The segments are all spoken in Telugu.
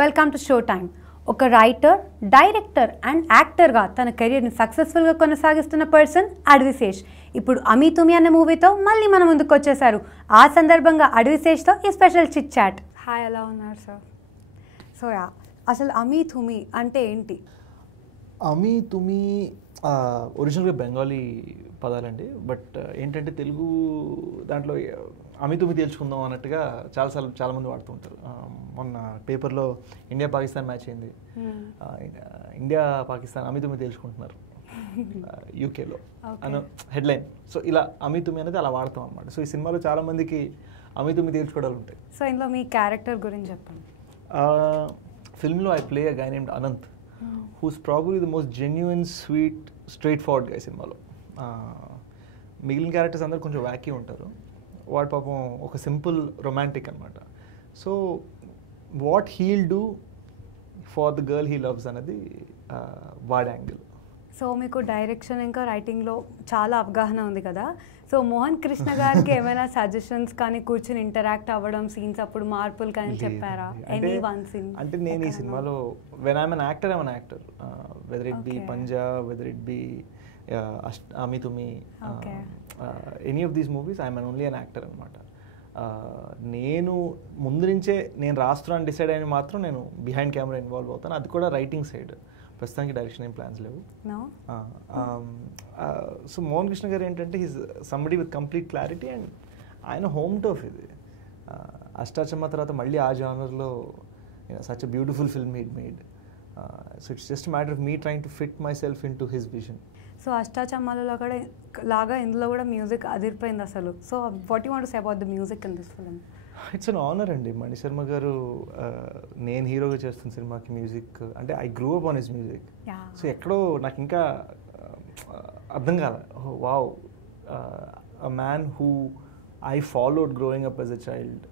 Welcome to show time. ఒక రైటర్, డైరెక్టర్ అండ్ యాక్టర్గా తన కెరీర్ని సక్సెస్ఫుల్గా కొనసాగిస్తున్న పర్సన్ అడవిశేష్. ఇప్పుడు అమీ తుమి అనే మూవీతో మళ్ళీ మన ముందుకు వచ్చేసారు. ఆ సందర్భంగా అడవిశేష్తో ఈ స్పెషల్ చిట్ చాట్. హాయ్, ఎలా ఉన్నారు సార్? సో అసలు అమీ తుమి అంటే ఏంటి? అమీ తుమి ఒరిజినల్గా బెంగాలీ పదాలండి. బట్ ఏంటంటే తెలుగు దాంట్లో అమీ తుమి తేల్చుకుందాం అన్నట్టుగా చాలామంది వాడుతూ ఉంటారు. మొన్న పేపర్లో ఇండియా పాకిస్తాన్ మ్యాచ్ అయింది. ఇండియా పాకిస్తాన్ అమీ తుమి తేల్చుకుంటున్నారు యూకేలో అన్న హెడ్లైన్. సో ఇలా అమీ తుమి అనేది అలా వాడతాం అనమాట. సో ఈ సినిమాలో చాలామందికి అమీ తుమి తేల్చుకోవడాలు ఉంటాయి. సో ఇందులో మీ క్యారెక్టర్ గురించి చెప్పండి. ఫిల్మ్లో I play a guy named Anant, who's probably the most genuine, sweet, straightforward guy సినిమాలో. మిగిలిన క్యారెక్టర్స్ అందరూ కొంచెం వ్యాకీ ఉంటారు. వాడు పాపం ఒక సింపుల్ రొమాంటిక్ అనమాట. So what he'll do for the girl he loves అనేది వాడి యాంగిల్. సో మీకు డైరెక్షన్ ఇంకా రైటింగ్లో చాలా అవగాహన ఉంది కదా. సో మోహన్ కృష్ణ గారికి ఏమైనా సజెషన్స్ కానీ కూర్చొని ఇంటరాక్ట్ అవ్వడం, సీన్స్ అప్పుడు మార్పులు కానీ చెప్పారా? Any one scene? అంటే నేను ఈ సినిమాలో when I'm an actor whether it be Panja, whether it be Ami Tumi, any of these movies I'm only an actor అనమాట. నేను ముందు నుంచే నేను రాస్తున్నాను డిసైడ్ అయిన మాత్రం నేను బిహైండ్ కెమెరా ఇన్వాల్వ్ అవుతాను. అది కూడా రైటింగ్ సైడ్. ప్రస్తుతానికి డైరెక్షన్ ఏం ప్లాన్స్ లేవు. సో మోహన్ కృష్ణ గారు ఏంటంటే he's somebody with complete clarity and ఆయన హోమ్ టర్ఫ్ ఇది. అష్టాచమ్మ తర్వాత మళ్ళీ ఆ జానర్లో such a beautiful film he'd made. So it's just matter of me trying to fit myself into his vision. So అష్టాచమ్మలలో కూడా లాగా ఇందులో కూడా మ్యూజిక్ అదిరిపోయింది అసలు. So what you want to say about the music in this film? It's an honour అండి. మణిశర్మ గారు నేను హీరోగా చేస్తున్న సినిమాకి మ్యూజిక్ అంటే I grew up on his music. So ఎక్కడో నాకు ఇంకా అర్థం కాల, wow, a man who I followed growing up as a child.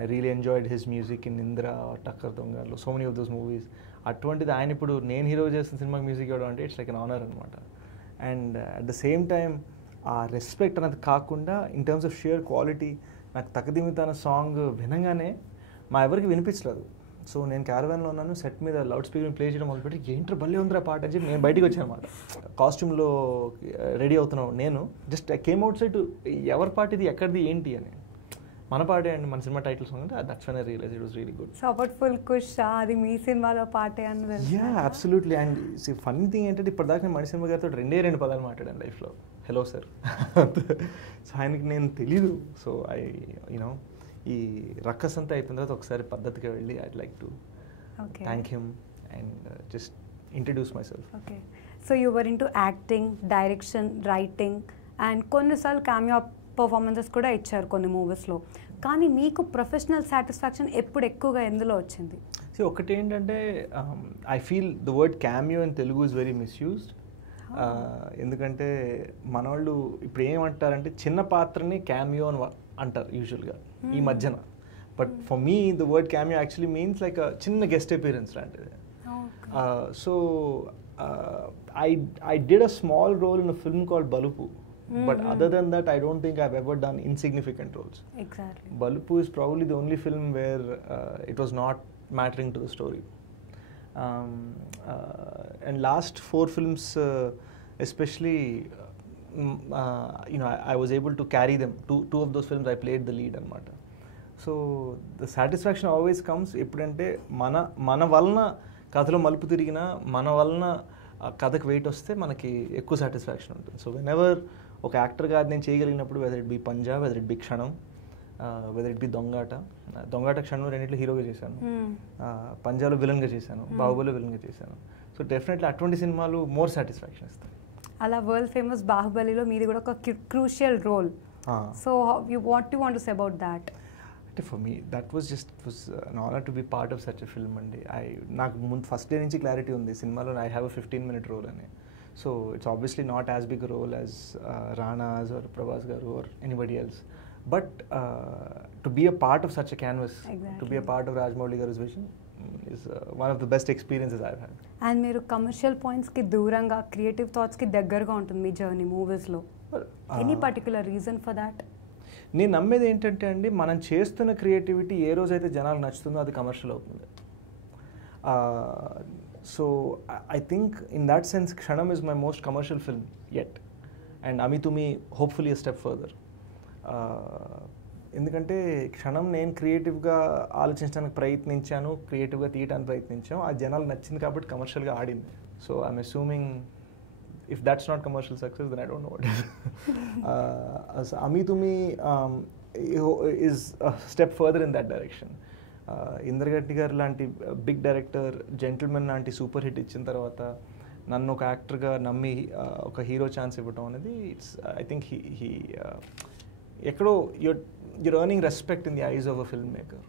I really enjoyed his music in Indra, Takkari Donga, so many of those movies. అటువంటిది ఆయన ఇప్పుడు నేను హీరో చేస్తున్న సినిమాకి మ్యూజిక్ ఇవ్వడం అంటే ఇట్స్ లైక్ అన్ ఆనర్ అనమాట. And at the same time ఆ రెస్పెక్ట్ అనేది కాకుండా in terms of shear quality, నాకు తన సాంగ్ వినగానే మా ఎవరికి వినిపించలేదు. సో నేను క్యారవాన్లో ఉన్నాను, సెట్ మీద లౌడ్ స్పీకర్ ప్లే చేయడం మొదలుపెట్టి ఏంటో భలే ఉందిరా పాట అని చెప్పి నేను బయటికి వచ్చాను అనమాట. కాస్ట్యూమ్లో రెడీ అవుతున్నాను నేను. Just I came out side, ఎవరి పాట ఇది, ఎక్కడిది, ఏంటి అని. మన పాటే అండి, మన సినిమా టైటిల్ సాంగ్ అంటే that's when I realise it was really good. So about full khush అది మీ సినిమాలో పాటే అని. Yeah, absolutely. And funny thing ఏంటంటే ఇప్పటిదాకా నేను మణిశర్మ గారితో రెండు పదాలు మాట్లాడాను లైఫ్లో, హలో సార్. సో ఆయనకి నేను తెలీదు. సో ఈ రక్కస్ అంతా అయిపోయిన తర్వాత ఒకసారి పద్ధతిగా వెళ్ళి I'd like to thank him and just introduce my self. Okay. So you were into acting, direction, writing and కొన్నిసార్లు క్యామియో పర్ఫార్మెన్సెస్ కూడా ఇచ్చారు కొన్ని మూవీస్లో. కానీ మీకు ప్రొఫెషనల్ సాటిస్ఫాక్షన్ ఎప్పుడు ఎక్కువగా ఎందులో వచ్చింది? సో ఒకటి ఏంటంటే I feel the word cameo in Telugu is very misused. ఎందుకంటే మన వాళ్ళు ఇప్పుడు ఏమంటారంటే చిన్న పాత్రని క్యామియో అని అంటారు యూజువల్గా ఈ మధ్యన. But for me the word cameo actually means like చిన్న గెస్ట్ అపీరెన్స్ లాంటిది. So I did a small role in a film called Balupu. But other than that, I don't think I've ever done insignificant roles. Exactly. Balupu is probably the only film where it was not mattering to the story. And last 4 films, especially, I was able to carry them. Two of those films I played the lead anamata. So the satisfaction always comes eppudante mana valna kathalo malupu tirigina, mana valna కథకు వెయిట్ వస్తే మనకి ఎక్కువ సాటిస్ఫాక్షన్ ఉంటుంది. సో వెనెవర్ ఒక యాక్టర్గా అది నేను చేయగలిగినప్పుడు, whether it be Panja, whether it be Kshanam, whether it be Dongata Kshanam రెండింటిలో హీరోగా చేశాను, పంజాలో విలన్గా చేశాను, బాహుబలిలో విలన్గా చేశాను. సో డెఫినెట్లీ అటువంటి సినిమాలు మోర్ సాటిస్ఫాక్షన్ ఇస్తాయి. అలా వరల్డ్ ఫేమస్ బాహుబలిలో మీది కూడా ఒక crucial role. So what you want to say about that? అంటే for me that was an honour to be part of such a film అండి. నాకు ముందు ఫస్ట్ డే నుంచి క్లారిటీ ఉంది సినిమాలో I have a 15-minute role అని. So it's obviously not as big role as Rana's or Prabhas garu or anybody else. But to be a part of such a canvas, to be a part of Rajamouli గారి vision is one of the best experiences I've had. And మీరు కమర్షియల్ పాయింట్స్కి దూరంగా క్రియేటివ్ థాట్స్కి దగ్గరగా ఉంటుంది మీ జర్నీ మూవీస్లో. Any particular reason for that? నేను నమ్మేది ఏంటంటే అండి, మనం చేస్తున్న క్రియేటివిటీ ఏ రోజైతే జనాలకు నచ్చుతుందో అది కమర్షియల్ అవుతుంది. So I think in that sense Kshanam is my most commercial film yet, and Ami Tumi hopefully step further. ఎందుకంటే క్షణం నేను క్రియేటివ్గా ఆలోచించడానికి ప్రయత్నించాను, క్రియేటివ్గా తీయడానికి ప్రయత్నించాను, ఆ జనాలు నచ్చింది కాబట్టి కమర్షియల్గా ఆడింది. So I'm assuming if that's not commercial success, then I don't know what is. Ami Tumi is a step further in that direction. Indragatti garu lanti big director, Gentleman lanti super hit ichin tarvata nannu oka actor ga nammi oka hero chance ivvatam anedi, it's I think he ekkado you're earning respect in the eyes of a filmmaker,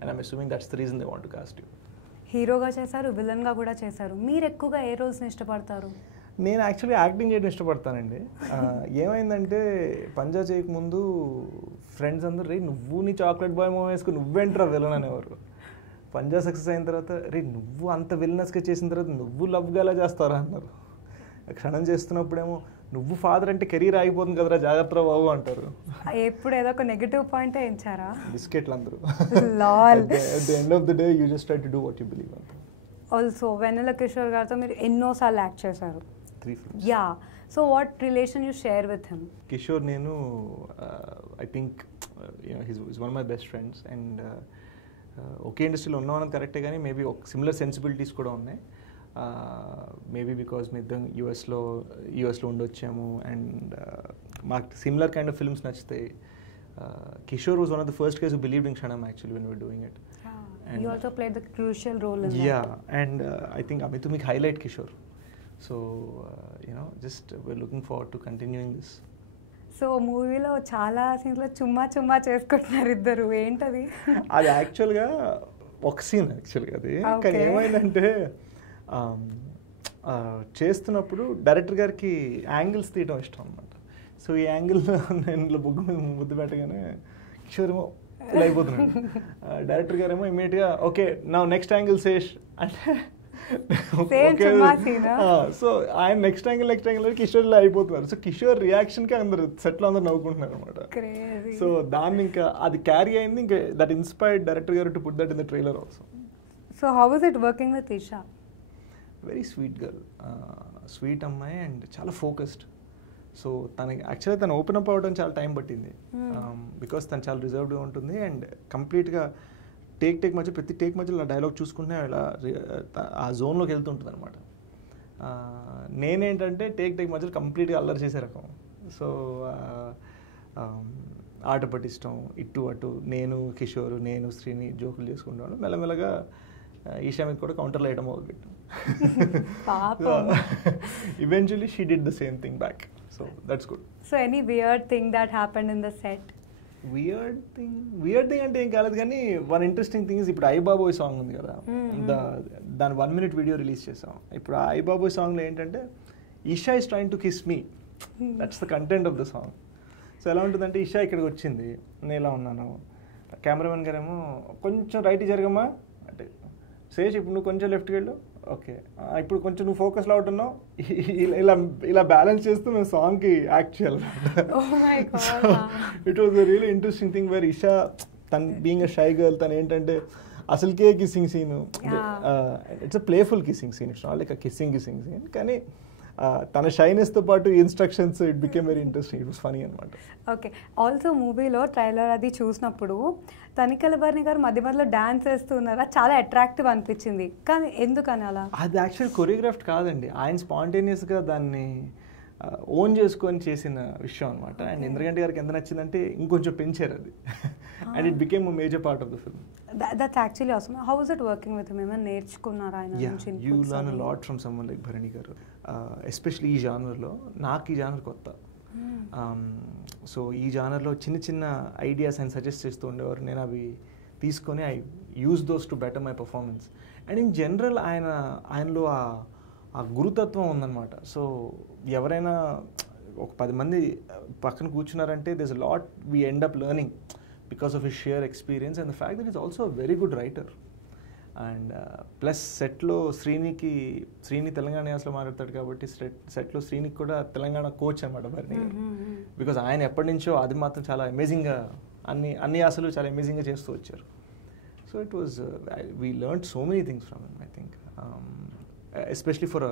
and I'm assuming that's the reason they want to cast you. హీరోగా చేశారు, విలన్గా కూడా చేశారు. మీరు ఎక్కువగా ఏ రోల్స్ని ఇష్టపడతారు? నేను యాక్చువల్లీ యాక్టింగ్ చేయడం ఇష్టపడతానండి. ఏమైందంటే పంజా చేయకముందు ఫ్రెండ్స్ అందరూ రే నువ్వు నీ చాక్లెట్ బాయ్ మూవ్ వేసుకుని నువ్వేంట్రా విలన్ అనేవారు. పంజా సక్సెస్ అయిన తర్వాత రే నువ్వు అంత విలనస్గా చేసిన తర్వాత నువ్వు లవ్గా ఎలా చేస్తారా అన్నారు. క్షణం చేస్తున్నప్పుడేమో నువ్వు ఫాదర్ అంటే కెరీర్ ఆగిపోతుంది కదరా జాగ్రత్త బాబు అంటారు. ఎప్పుడు ఏదో ఒక నెగటివ్ పాయింట్ ఎంచారా? బిస్కెట్లు అందరూ. At the end of the day you just try to do what you believe in. Also Vennela Kishore గారితో మీరు ఎన్నోసార్లు యాక్ట్ చేశారు. 3 films. Yeah, so what relation you share with him? Kishore నేను I think he's one of my best friends, and ఒకే ఇండస్ట్రీలో ఉన్నాం అన్నది కరెక్టే, కానీ మేబీ ఒక సిమిలర్ సెన్సిబిలిటీస్ కూడా ఉన్నాయి. మేబీ బికాజ్ మీ ఇద్దరం యూఎస్లో ఉండొచ్చాము, అండ్ మాకు సిమిలర్ కైండ్ ఆఫ్ ఫిల్మ్స్ నచ్చుతాయి. Kishore was one of the first guys who believed in Kshanam actually when we're doing it. And you also played the crucial role in yeah, that. and I think Ami Tumik highlight Kishore. So, just we're looking forward to continuing this. So మూవీలో చాలా సీన్స్లో చుమ్మా చేసుకుంటున్నారు ఇద్దరు, ఏంటది? అది యాక్చువల్గా ఒక సీన్ యాక్చువల్గా అది, కానీ ఏమైందంటే చేస్తున్నప్పుడు డైరెక్టర్ గారికి యాంగిల్స్ తీయడం ఇష్టం అనమాట. సో ఈ యాంగిల్లో నేను బొగ్గు మీద ముద్దు పెట్టగానే కిషోర్ ఏమో ఇలా అయిపోతున్నాడు. డైరెక్టర్ గారేమో ఇమీడియట్గా ఓకే నా నెక్స్ట్ యాంగిల్ శేష్ అంటే సో ఆయన నెక్స్ట్ యాంగిల్ కిషోర్ ఇలా అయిపోతున్నారు. సో కిషోర్ రియాక్షన్కి అందరు సెట్లో అందరు నవ్వుకుంటున్నారు అనమాట. సో దాన్ని ఇంకా అది క్యారీ అయింది, ఇంకా దట్ ఇన్స్పైర్డ్ డైరెక్టర్ గారు to put that in the trailer also. So how was it working with Isha? Very sweet girl, sweet అమ్మాయి అండ్ చాలా ఫోకస్డ్. సో తనకి యాక్చువల్లీ తను ఓపెన్ అప్ అవ్వడం చాలా టైం పట్టింది, బికాస్ తను చాలా రిజర్వ్డ్గా ఉంటుంది అండ్ కంప్లీట్గా టేక్ మధ్య ప్రతి టేక్ మధ్యలో డైలాగ్ చూసుకుంటే ఇలా ఆ జోన్లోకి వెళ్తుంటుంది అనమాట. నేనేంటంటే టేక్ మధ్యలో కంప్లీట్గా అల్లరి చేసే రకం. సో ఆట పట్టిష్టం, ఇటు అటు నేను కిషోర్ నేను శ్రీని జోకులు చేసుకుంటాను. మెల్లమెల్లగా ఈషా మీద కూడా కౌంటర్లో వేయడం మొదలుపెట్టాం. Eventually she did the same thing back, so that's good. So any weird thing that happened in the set? Weird thing అంటే ఏం కాలేదు, కానీ వన్ ఇంట్రెస్టింగ్ థింగ్ ఇస్ ఇప్పుడు ఐ బాబోయ్ సాంగ్ ఉంది కదా, దాని 1 minute వీడియో రిలీజ్ చేసాం. ఇప్పుడు ఆ ఐ బాబోయ్ సాంగ్లో ఏంటంటే Esha is trying to kiss me, that's the content of the song. సో ఎలా ఉంటుందంటే ఈషా ఇక్కడికి వచ్చింది, నేను ఇలా ఉన్నాను, కెమెరామెన్ గారేమో కొంచెం రైట్ జరగమ్మా అంటే శేష్ ఇప్పుడు నువ్వు కొంచెం లెఫ్ట్కి వెళ్ళు, ఓకే ఇప్పుడు కొంచెం నువ్వు ఫోకస్లో అవుతున్నావు, ఇలా బ్యాలెన్స్ చేస్తూ మేము సాంగ్కి యాక్ట్ చేయాలి. It was a really interesting thing where Isha తను బీయింగ్ అ షై గర్ల్, తను ఏంటంటే అసలుకే kissing scene, it's a playful kissing scene, it's not like a kissing scene, కానీ తన షైనెస్తో పాటు instructions it became very interesting, it was funny అనమాట. ఓకే, ఆల్సో మూవీలో ట్రైలర్ అది చూసినప్పుడు తనికెళ్ళ భరణి గారు మధ్య మధ్యలో డాన్స్ వేస్తున్నారు, అది చాలా అట్రాక్టివ్ అనిపించింది, కానీ ఎందుకని అలా? అది యాక్చువల్ కొరియోగ్రాఫ్ కాదండి, ఆయన స్పాంటేనియస్గా దాన్ని ఓన్ చేసుకొని చేసిన విషయం అనమాట. అండ్ ఇంద్రగంటి గారికి ఎంత నచ్చిందంటే ఇంకొంచెం పెంచారు అది, and it became a major part of the film. That's actually awesome. How was it working with him? ఏమైనా నేర్చుకున్నారా ఆయన నుంచి? You learn a lot from someone like Bharani garu, especially ఈ జానర్లో. నాకు ఈ జానర్ కొత్త, సో ఈ జానర్లో చిన్న ఐడియాస్ ఆయన సజెస్ట్ చేస్తూ ఉండేవారు, నేను అవి తీసుకొని I use those to better my performance. And in general ఆయనలో ఆ గురుతత్వం ఉందన్నమాట. సో ఎవరైనా ఒక 10 మంది పక్కన కూర్చున్నారంటే this a lot we end up learning because of his share experience and the fact that he's also a very good writer. And plus సెట్లో శ్రీని తెలంగాణ యాసలో మాట్లాడతాడు కాబట్టి సెట్లో శ్రీనికి కూడా తెలంగాణ కోచ్ అనమాట మరి, బికాజ్ ఆయన ఎప్పటి నుంచో అది మాత్రం చాలా అమేజింగ్గా అన్ని యాసలు చాలా అమేజింగ్గా చేస్తూ వచ్చారు. So it was we learn so many things from him I think, especially for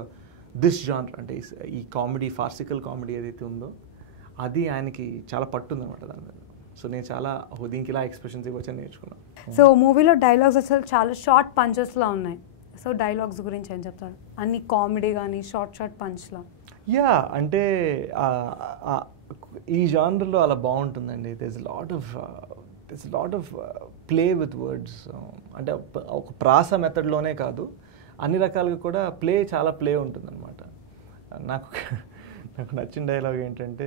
this genre, అంటే ఈ కామెడీ ఫార్సికల్ కామెడీ ఏదైతే ఉందో అది ఆయనకి చాలా పట్టుందన్నమాట దాని మీద. సో నేను చాలా దీనికి ఇలా ఎక్స్ప్రెషన్స్ ఇవ్వచ్చు నేర్చుకున్నాను. సో మూవీలో డైలాగ్స్ అసలు చాలా షార్ట్ పంచెస్లా ఉన్నాయి. సో డైలాగ్స్ గురించి ఏం చెప్తారు? అన్ని కామెడీ కానీ షార్ట్ పంచ్లా? యా, అంటే ఈ జానర్లో అలా బాగుంటుందండి. This lot of play with words. అంటే ఒక ప్రాస మెథడ్లోనే కాదు, అన్ని రకాలుగా కూడా చాలా ప్లే ఉంటుందన్నమాట. నాకు నచ్చిన డైలాగ్ ఏంటంటే,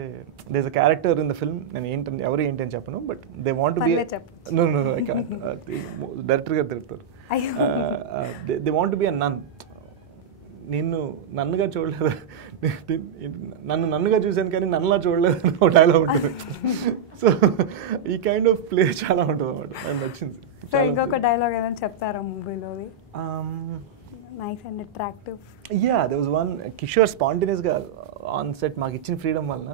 there is a character in the film, నేను ఎవరు ఏంటి అని చెప్పను, but they want to be I can't, director గారు తిరుగుతారు, they want to be a nun. నన్నుగా చూడలేదు, నన్నుగా చూశాను కానీ నన్నులా చూడలేదు అని ఒక డైలాగ్ ఉంటుంది. సో ఈ కైండ్ ఆఫ్ ప్లే చాలా ఉంటుంది అన్నమాట, నాకు నచ్చింది. సో ఇంకొక డైలాగ్ ఏదైనా చెప్తారా మూవీలోది? Nice and attractive. Yeah, there was one, Kishore స్పాంటేనియస్గా ఆన్ సెట్ మాకు ఇచ్చిన ఫ్రీడమ్ వల్ల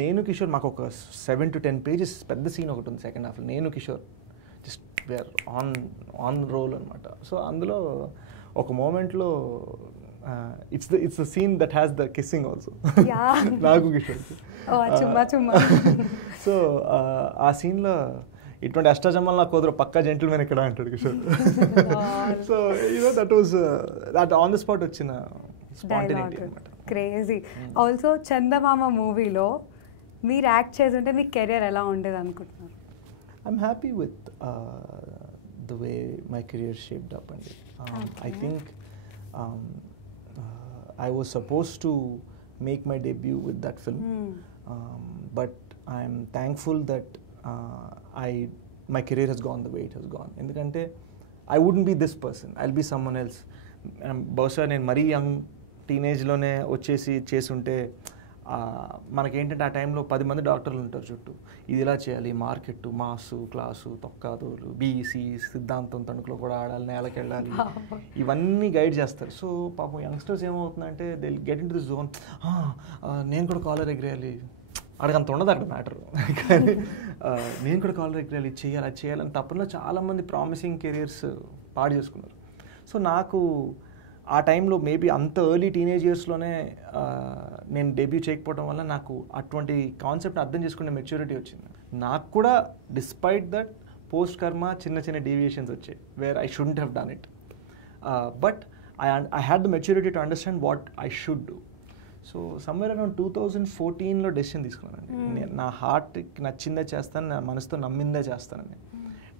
నేను కిషోర్ మాకు ఒక 7 to 10 pages పెద్ద సీన్ ఒకటి ఉంది సెకండ్ హాఫ్లో, నేను Kishore just where on role అనమాట. సో అందులో ఒక మూమెంట్లో it's the scene that has the kissing also నాకు కిషోర్. సో ఆ సీన్లో ఇటువంటి అష్టాచమ్మలు నాకు కుదరవు, పక్కా జెంటిల్మెన్ ఇక్కడ అంటాడు Kishore. So that on the spot వచ్చిన స్పాంటేనిటీ అన్నమాట. క్రేజీ. ఆల్సో చందమామ మూవీలో మీరు యాక్ట్ చేస్తుంటే మీ కెరియర్ ఎలా ఉండేది అనుకుంటున్నారు? I'm happy with the way my career shaped up అండి. I think I was supposed to make my debut with that film, but I'm thankful that my career has gone the way it has gone. Endukante I wouldn't be this person, I'll be someone else. బహుశా నేను మరీ యంగ్ టీనేజ్లోనే వచ్చేసి చేస్తుంటే మనకేంటంటే ఆ టైంలో 10 మంది డాక్టర్లు ఉంటారు చుట్టూ, ఇది ఇలా చేయాలి, మార్కెట్, మాసు, క్లాసు, తొక్కాదోలు, బీసీ, సిద్ధాంతం, తణుకులో కూడా ఆడాలి, నేలకి వెళ్ళాలి, ఇవన్నీ గైడ్ చేస్తారు. సో పాపం యంగ్స్టర్స్ ఏమవుతుందంటే they get in to the zone, నేను కూడా కాలర్ ఎగిరేయాలి, అడగంత ఉండదు అక్కడ మ్యాటర్, కానీ నేను కూడా కాలర్ ఎగిరేయాలి, చేయాలి, అది చేయాలని తప్పకుండా చాలామంది ప్రామిసింగ్ కెరియర్స్ పాడు చేసుకున్నారు. సో నాకు ఆ టైంలో మేబీ అంత ఎర్లీ టీనేజ్ ఇయర్స్లోనే నేను డెబ్యూ చేయకపోవడం వల్ల నాకు అటువంటి కాన్సెప్ట్ అర్థం చేసుకునే మెచ్యూరిటీ వచ్చింది. నాకు కూడా డిస్పైట్ దట్ పోస్ట్ కర్మ చిన్న డీవియేషన్స్ వచ్చాయి where I shouldn't have done it, but I had the maturity to understand what I should do. So somewhere around 2014లో డెసిషన్ తీసుకున్నానండి. నా హార్ట్కి నచ్చిందే చేస్తాను, నా మనసుతో నమ్మిందే చేస్తానని.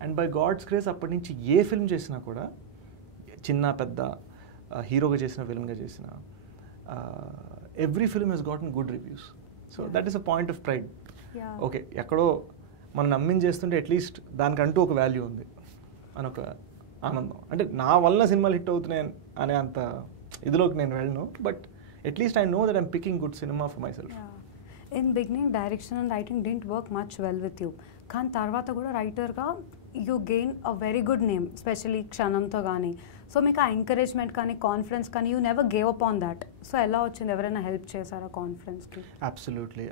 అండ్ బై గాడ్స్ గ్రేస్ అప్పటి నుంచి ఏ ఫిల్మ్ చేసినా కూడా, చిన్న పెద్ద, హీరోగా చేసిన, ఫిల్మ్గా చేసిన, every film has gotten good reviews. So that is a point of pride. Okay, ఎక్కడో మనం నమ్మింది చేస్తుంటే అట్లీస్ట్ దానికంటూ ఒక వాల్యూ ఉంది అని ఒక ఆనందం. అంటే నా వల్ల సినిమాలు హిట్ అవుతున్నాయి అనే అంత ఇదిలోకి నేను వెళ్ళను, but at least I know that I'm picking good cinema for myself. In beginning direction and writing didn't work much well with you, కానీ తర్వాత కూడా రైటర్గా you gain a very good name, specially క్షణంతో కానీ. సో మీకు ఆ ఎంకరేజ్మెంట్ కానీ కాన్ఫిడెన్స్ కానీ you never gave up on that. So ఎలా వచ్చింది? ఎవరైనా హెల్ప్ చేశారా కాన్ఫిడెన్స్కి? Absolutely.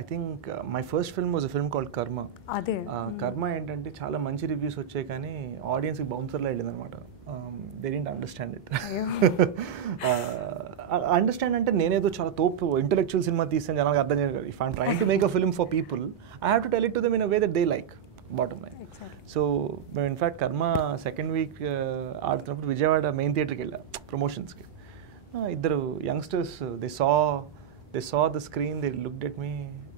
I think my first film was a film called కర్మ. అదే కర్మ ఏంటంటే చాలా మంచి రివ్యూస్ వచ్చాయి కానీ ఆడియన్స్కి బౌన్సర్లో వెళ్ళింది అనమాట. They didn't understand it. Understand అంటే నేనేదో చాలా తోపు ఇంటెలెక్చువల్ సినిమా తీసాను జనాలకు అర్థం చేయగలరు. If I'm trying to make a film for people, I have to tell it to them in a way that they like. Bottom line. So మేము ఇన్ఫ్యాక్ట్ కర్మ సెకండ్ వీక్ ఆడుతున్నప్పుడు విజయవాడ మెయిన్ థియేటర్కి వెళ్ళా ప్రమోషన్స్కి. ఇద్దరు youngsters they saw the screen, they looked at me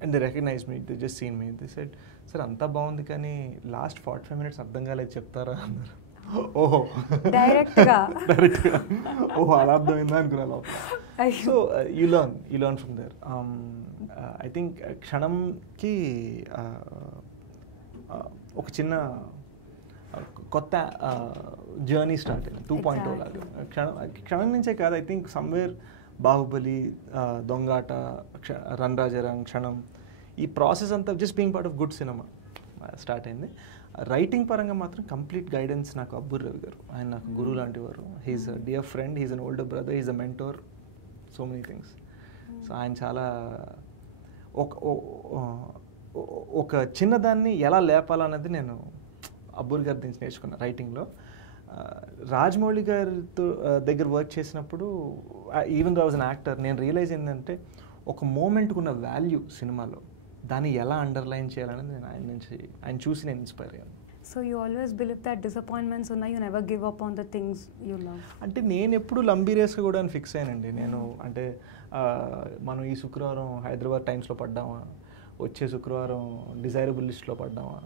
and they recognise me, they just seen me, they said sir అంతా బాగుంది కానీ లాస్ట్ 45 minutes అర్థం కాలేదు చెప్తారా అన్నారు. ఓహో డైరెక్ట్గా ఓహో అలా అర్థమైందా అనుకున్నా. So you learn from there. I think క్షణంకి ఒక చిన్న కొత్త జర్నీ స్టార్ట్ అయింది 2.0 లాగా. క్షణం నుంచే కాదు, I think somewhere Baahubali, దొంగాట, run Rajaram, క్షణం, ఈ ప్రాసెస్ అంతా just being part of good cinema start అయింది. రైటింగ్ పరంగా మాత్రం కంప్లీట్ గైడెన్స్ నాకు అబ్బూర్ రవి గారు. ఆయన నాకు గురువు లాంటి వారు. He's a dear friend, he's an older brother, he's a mentor, so many things. So ఆయన చాలా ఒక చిన్నదాన్ని ఎలా లేపాలన్నది నేను అబ్బూర్ గారి నుంచి నేర్చుకున్నాను రైటింగ్లో. రాజమౌళి గారితో దగ్గర వర్క్ చేసినప్పుడు, even though was an actor, నేను రియలైజ్ ఏంటంటే ఒక మూమెంట్కి ఉన్న వాల్యూ సినిమాలో దాన్ని ఎలా అండర్లైన్ చేయాలనేది నేను ఆయన చూసి నేను ఇన్స్పైర్ అయ్యాను. So you always believe that disappointments ఉన్నాయి, you never give up on the things you love. అంటే నేను ఎప్పుడు లంబీరేస్గా కూడా ఫిక్స్ అయ్యానండి. నేను అంటే మనం ఈ శుక్రవారం హైదరాబాద్ టైమ్స్లో పడ్డామా, వచ్చే శుక్రవారం డిజైరబుల్ లిస్ట్లో పడ్డామా,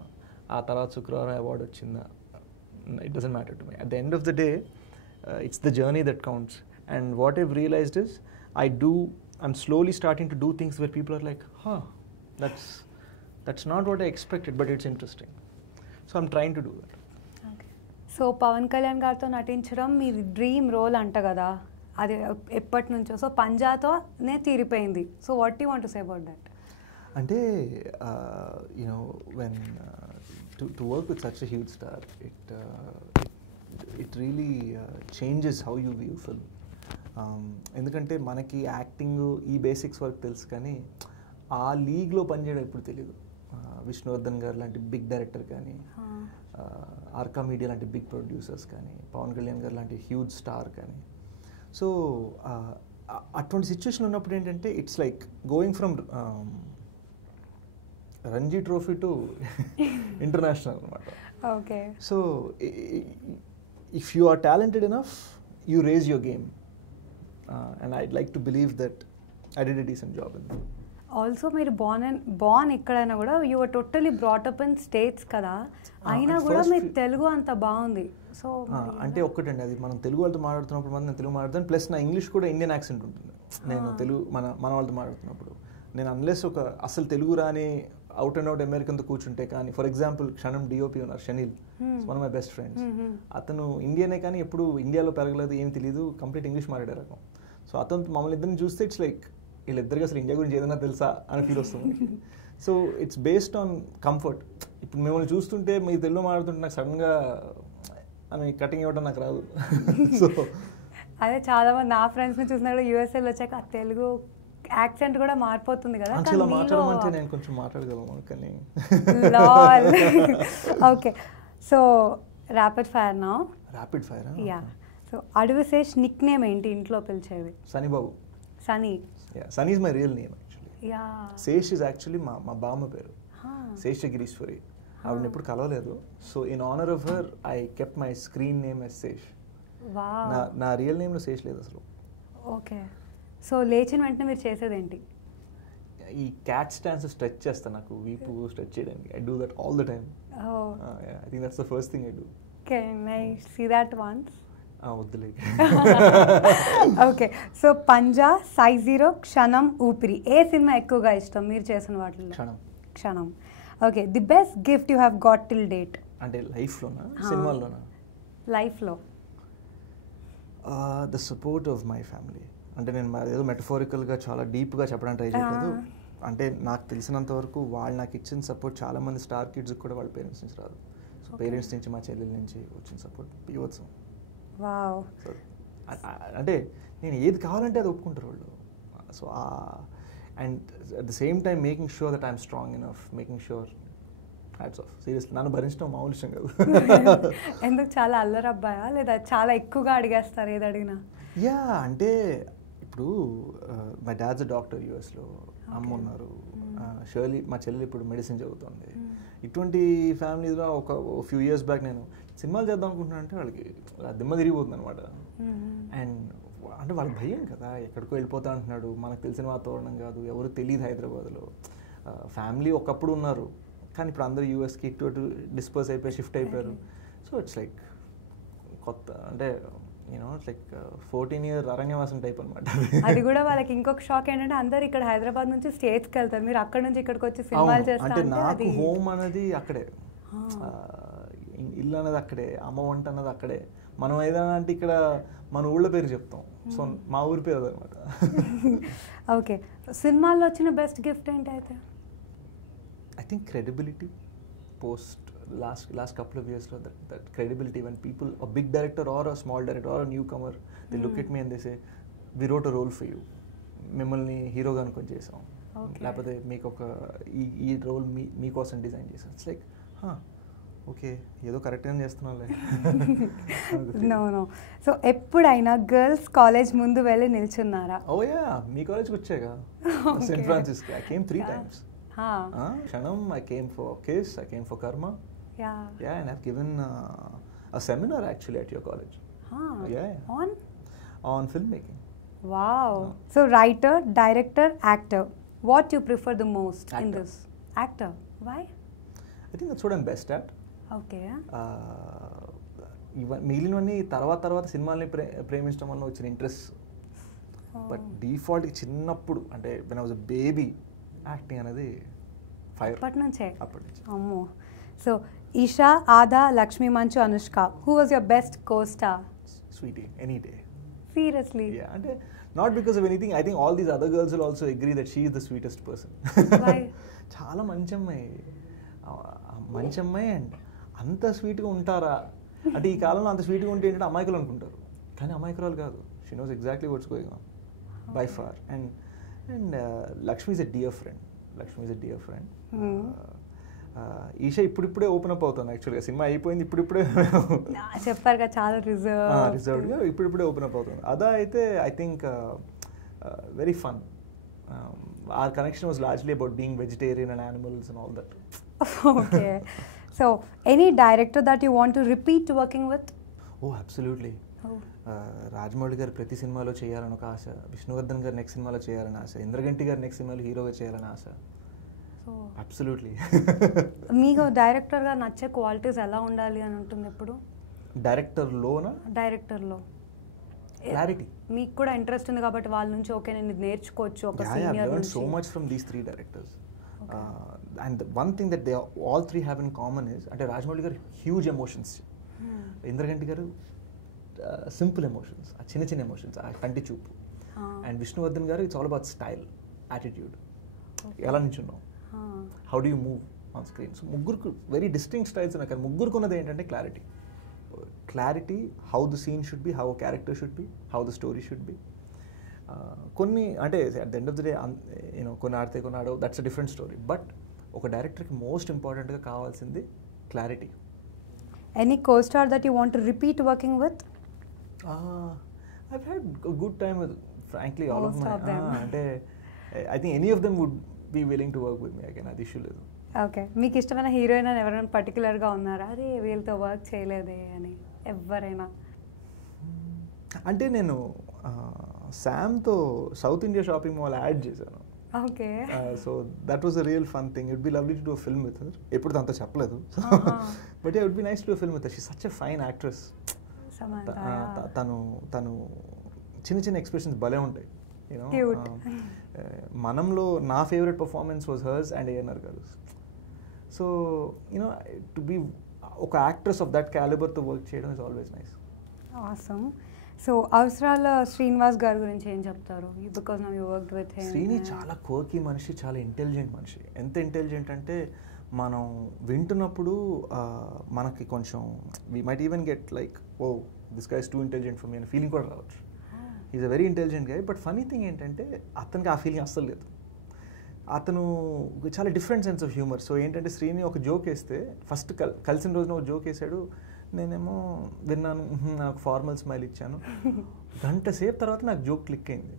ఆ తర్వాత శుక్రవారం అవార్డు వచ్చిందా, it doesn't matter to me. At the end of the day it's the journey that counts. And what I've realised is I'm slowly starting to do things where people are like, that's not what I expected, but it's interesting. So I'm trying to do that. Okay. So Pawan Kalyan గారితో నటించడం మీ డ్రీమ్ రోల్ అంట కదా, అది ఎప్పటి నుంచో. సో పంజాతోనే తీరిపోయింది. So what you want to say about that? అంటే when to work with such a huge star, it really changes how you view film. ఎందుకంటే మనకి యాక్టింగ్ ఈ బేసిక్స్ వరకు తెలుసు, కానీ ఆ లీగ్లో పనిచేయడం ఎప్పుడు తెలియదు. విష్ణువర్ధన్ గారు లాంటి బిగ్ డైరెక్టర్ కానీ, ఆర్కా మీడియా లాంటి బిగ్ ప్రొడ్యూసర్స్ కానీ, పవన్ కళ్యాణ్ గారు లాంటి హ్యూజ్ స్టార్ కానీ. సో అటువంటి సిచ్యువేషన్ ఉన్నప్పుడు ఏంటంటే it's like going from Ranji trophy to international అనమాట. Okay. So if you are talented enough, you raise your game. And I'd like to believe that I did a decent job in that. Also మీరు born ఎక్కడైనా కూడా you are totally brought up in States కదా, అయినా కూడా మీరు తెలుగు అంత బాగుంది. సో అంటే ఒక్కటండి, అది మనం తెలుగు వాళ్ళతో మాట్లాడుతున్నప్పుడు మాత్రం నేను తెలుగు మాట్లాడతాను, ప్లస్ నా ఇంగ్లీష్ కూడా ఇండియన్ యాక్సెంట్ ఉంటుంది. నేను తెలుగు మన వాళ్ళతో మాట్లాడుతున్నప్పుడు నేను అన్లెస్ ఒక అసలు తెలుగు రాని అవుట్ అండ్ అవుట్ అమెరికన్తో కూర్చుంటే కానీ, ఫర్ ఎగ్జాంపుల్ క్షణం డిఓపి ఉన్నారు chenille, one of my best friends. అతను ఇండియనే కానీ ఎప్పుడు ఇండియాలో పెరగలేదు, ఏం తెలియదు, కంప్లీట్ ఇంగ్లీష్ మాట్లాడే రకం. సో అతను మమ్మల్ని ఇద్దరిని చూస్తే ఇట్స్ లైక్ వీళ్ళిద్దరికి అసలు ఇండియా గురించి ఏదైనా తెలుసా అని ఫీల్ వస్తుంది. So it's based on comfort. ఇప్పుడు మిమ్మల్ని చూస్తుంటే మీరు తెలుగు మాట్లాడుతుంటే నాకు సడన్గా అని కటింగ్ ఇవ్వడం నాకు రాదు. సో అదే చాలా మంది నా ఫ్రెండ్స్ని చూసినా కూడా యూఎస్ఏలో వచ్చాక తెలుగు యాక్సెంట్ కూడా మారిపోతుంది కదా. అసలు మాట్లాడమంటే నేను కొంచెం మాట్లాడగలను కానీ. ఓకే. సో ర్యాపిడ్ ఫైర్ నా? Rapid fire. Yeah. So Adivi Sesh Nick name ఏంటి ఇంట్లో పిలిచేది? సనీ బాబు. Sunny. Sunny is my real name actually. Yeah. Sesh is actually మా బామ్మ పేరు, శేషగిరీశ్వరి. ఆవిడని ఎప్పుడు కలవలేదు. So in honour of her I kept my screen name yes Sesh. నా రియల్ నేమ్లో శేష్ లేదు అసలు. ఓకే. సో లేచిన వెంటనే మీరు చేసేది ఏంటి? ఈ క్యాట్ స్టాన్స్ స్ట్రెచ్ చేస్తాను, నాకు వీపు స్ట్రెచ్ చేయడానికి. I do that all the time. I think that's the first thing I do. Can I see that once? వద్దులే. Okay. So Panja, size zero, Kshanam, Oopiri, ఏ సినిమా ఎక్కువగా ఇష్టం మీరు చేసిన వాటిలో? క్షణం. Okay. The best gift you have got till date? అంటే లైఫ్లోనా సినిమాల్లోనా? లైఫ్లో. The support of my family. అంటే నేను ఏదో మెటఫోరికల్గా చాలా డీప్గా చెప్పడానికి ట్రై చేయలేదు. అంటే నాకు తెలిసినంత వరకు వాళ్ళు నాకు ఇచ్చిన సపోర్ట్ చాలామంది స్టార్ కిడ్స్కి కూడా వాళ్ళ పేరెంట్స్ నుంచి రాదు. సో పేరెంట్స్ నుంచి, మా చెల్లెల నుంచి వచ్చిన సపోర్ట్ బీభత్సం. వావ్. అంటే నేను ఏది కావాలంటే అది ఒప్పుకుంటారు వాళ్ళు. So and at the same time making sure that I'm strong enough, making sure. Hats off. Seriously నన్ను భరించడం మామూలు విషయం కాదు. ఎందుకు, చాలా అల్లరి అబ్బాయా లేదా చాలా ఎక్కువగా అడిగేస్తారు ఏది అడిగినా? యా, అంటే ఇప్పుడు మై డాడ్స్ అ డాక్టర్ యూఎస్లో, అమ్మ ఉన్నారు, షర్లీ మా చెల్లెలు ఇప్పుడు మెడిసిన్ చదువుతుంది. ఇటువంటి ఫ్యామిలీలో ఒక ఫ్యూ ఇయర్స్ బ్యాక్ నేను సినిమాలు చేద్దాం అనుకుంటున్నాను అంటే వాళ్ళకి దిమ్మ తిరిగిపోతుంది అనమాట. అండ్ అంటే వాళ్ళకి భయం కదా, ఎక్కడికో వెళ్ళిపోతా అంటున్నాడు, మనకు తెలిసిన వాతావరణం కాదు, ఎవరు తెలియదు హైదరాబాద్లో. ఫ్యామిలీ ఒకప్పుడు ఉన్నారు కానీ ఇప్పుడు అందరూ యూఎస్కి ఇటు అటు డిస్పర్స్ అయిపోయి షిఫ్ట్ అయిపోయారు. సో ఇట్స్ లైక్ కొత్త, అంటే ఇట్స్ లైక్ 14-year అరణ్యవాసం టైప్ అనమాట. అది కూడా వాళ్ళకి ఇంకొక షాక్ ఏంటంటే అందరు ఇక్కడ హైదరాబాద్ నుంచి స్టేట్స్కి వెళ్తారు, మీరు అక్కడ నుంచి ఇక్కడికి వచ్చి సినిమాలు చేస్తారు. అంటే నాకు హోమ్ అనేది అక్కడే, ఇల్లు అనేది అక్కడే, అమ్మ వంట అన్నది అక్కడే. మనం ఏదైనా అంటే ఇక్కడ మన ఊళ్ళో పేరు చెప్తాం, సో మా ఊరి పేరు అదనమాట. ఓకే. సినిమాల్లో వచ్చిన బెస్ట్ గిఫ్ట్ ఏంటి అయితే? I think credibility post last couple of years that credibility when people, a big director or a small director or a newcomer, they look at me and they say, we wrote a role for you, మిమ్మల్ని హీరోగా అనుకొని చేసాం, లేకపోతే మీకు ఒక ఈ రోల్ మీకోసం డిజైన్ చేసాం. ఇట్స్ లైక్ ఓకే ఏదో కరెక్ట్గా చేస్తున్నాంలే. నో సో ఎప్పుడైనా గర్ల్స్ కాలేజ్ ముందు వెళ్ళి నిల్చున్నారా? ఓ యా, మీ కాలేజ్కి వచ్చాగా, సెయింట్ ఫ్రాన్సిస్కి. I came 3 times. Kshanam, I came for KISS, I came for Karma. Yeah, and I've given a seminar actually at your college. Yeah. On filmmaking. Wow. So writer, director, actor. What you prefer the most in this? Actor. Why? I think that's what I'm best at. Okay. మిగిలినవన్నీ తర్వాత సినిమాల్ని ప్రేమించడం వల్ల వచ్చిన ఇంట్రెస్ట్. బట్ డిఫాల్ట్ చిన్నప్పుడు అంటే when I was a baby, acting అనేది ఫైర్. అప్పటి నుంచే? అప్పటి నుంచి. అమ్మో. So Isha, Adah, Lakshmi Manchu, Anushka, who was your best co-star? Sweety, any day. Seriously? Yeah, అంటే not because of anything. I think all these other girls will also agree that she is the sweetest person. Why? చాలా మంచి అమ్మాయి అండ్ అంత స్వీట్గా ఉంటారా అంటే ఈ కాలంలో అంత స్వీట్గా ఉంటే ఏంటంటే అమాయకులు అనుకుంటారు, కానీ అమాయకురాలు కాదు. She knows exactly what's going on by far. And Lakshmi is a dear friend. Esha ఇప్పుడిప్పుడే ఓపెన్ అప్ అవుతుంది. యాక్చువల్గా సినిమా అయిపోయింది, ఇప్పుడిప్పుడే చెప్పారుగా చాలా రిజర్వ్డ్గా ఇప్పుడిప్పుడే ఓపెన్ అప్ అవుతుంది. అదా అయితే I think very fun. Our connection was largely about being vegetarian and animals and all that. Okay. So, any director that you want to repeat working with? Oh, absolutely. Rajamouli గారు ప్రతి సినిమాలో చేయాలని ఒక ఆశ, విష్ణువర్ధన్ గారు నెక్స్ట్ సినిమాలో చేయాలని ఆశ, ఇంద్రగంటి గారు నెక్స్ట్ సినిమాలో హీరోగా చేయాలని ఆశ. అబ్సల్యూట్లీ. మీకు డైరెక్టర్గా నచ్చే క్వాలిటీస్ ఎలా ఉండాలి అని ఉంటుంది ఎప్పుడు? డైరెక్టర్లో క్లారిటీ. మీకు కూడా ఇంట్రెస్ట్ ఉంది కాబట్టి వాళ్ళ నుంచి ఓకే నేను ఇది నేర్చుకోవచ్చు ఒక సీనియర్ నుంచి. So much from these 3 directors. And one thing that they all 3 have in common is అంటే రాజమౌళి గారు హ్యూజ్ ఎమోషన్స్, ఇంద్రగంటి గారు సింపుల్ ఎమోషన్స్, ఆ చిన్న ఎమోషన్స్, ఆ కంటి చూపు. అండ్ విష్ణువర్ధన్ గారు it's all about style, attitude, ఎలా నించున్నాం, how do you move on screen. So ముగ్గురికి వెరీ డిస్టింక్ట్ స్టైల్స్ ఉన్నాయి, కానీ ముగ్గురికి ఉన్నది ఏంటంటే clarity, how the scene should be, how character should be, how the story should be. కొన్ని అంటే at the end of the day కొన్ని ఆడితే కొన్ని ఆడవు, that's a different story. But ఒక డైరెక్టర్కి మోస్ట్ ఇంపార్టెంట్గా కావాల్సింది clarity. Any co-star that you want to repeat working with? I've had a good time with frankly all of my అంటే I think any of them would be willing to work with me again. అది ఇష్యూ లేదు. ఓకే. మీకు ఇష్టమైన హీరోయిన్ అని ఎవరైనా పర్టికులర్గా ఉన్నారా? అదే వీళ్ళతో వర్క్ చేయలేదే అని ఎవరైనా? అంటే నేను శామ్తో south India shopping mall ad చేశాను. Okay. So that was a real fun thing. It be lovely to do a film with her. ఎప్పుడు దాంతో చెప్పలేదు, but it would be nice to do a film with her. She such a fine actress. తను చిన్న ఎక్స్ప్రెషన్స్ భలే ఉంటాయి. మనంలో నా favourite performance was hers and ANR గారు. సో టు బి ఒక యాక్ట్రెస్ ఆఫ్ దట్ క్యాలిబర్తో వర్క్ చేయడం is always nice. Awesome. So అవసరాల శ్రీనివాస్ గారి గురించి ఏం చెప్తారు? Because now you worked with him. Srini చాలా కోర్కీ మనిషి, చాలా ఇంటెలిజెంట్ మనిషి. ఎంత ఇంటెలిజెంట్ అంటే మనం వింటున్నప్పుడు మనకి కొంచెం we might even get like oh this guy is too intelligent for me అనే ఫీలింగ్ కూడా రావచ్చు. Is a very intelligent guy. But funny thing ఏంటంటే అతనికి ఆ ఫీలింగ్ అస్సలు లేదు. అతను చాలా different sense of humour. So ఏంటంటే శ్రీని ఒక జోక్ వేస్తే ఫస్ట్ కలిసిన రోజున ఒక జోక్ వేసాడు, నేనేమో విన్నాను, నాకు ఫార్మల్ స్మైల్ ఇచ్చాను. గంట సేపు తర్వాత నాకు జోక్ క్లిక్ అయింది.